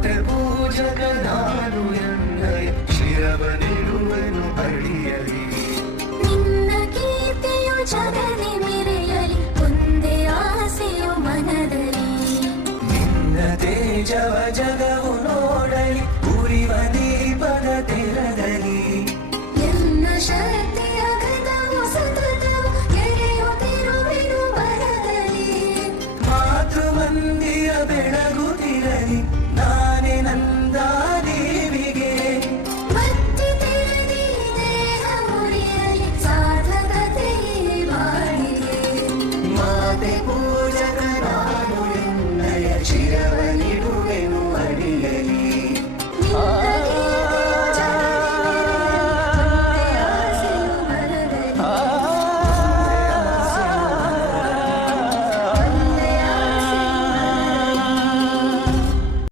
ಮಾತೆ ಪೂಜಕ ನಾನು ಎನ್ನಯ ಶಿರವನಿಡುವೆನು ಅಡಿಯಲಿ. ನಿನ್ನ ಕೀರ್ತಿಯು ಜಗಲಿ ಮೆರೆಯಲಿ ಒಂದೇ ಆಸೆಯು ಮನದಲ್ಲಿ. ನಿನ್ನ ತೇಜವ ಜಗವು ನೋಡಲಿ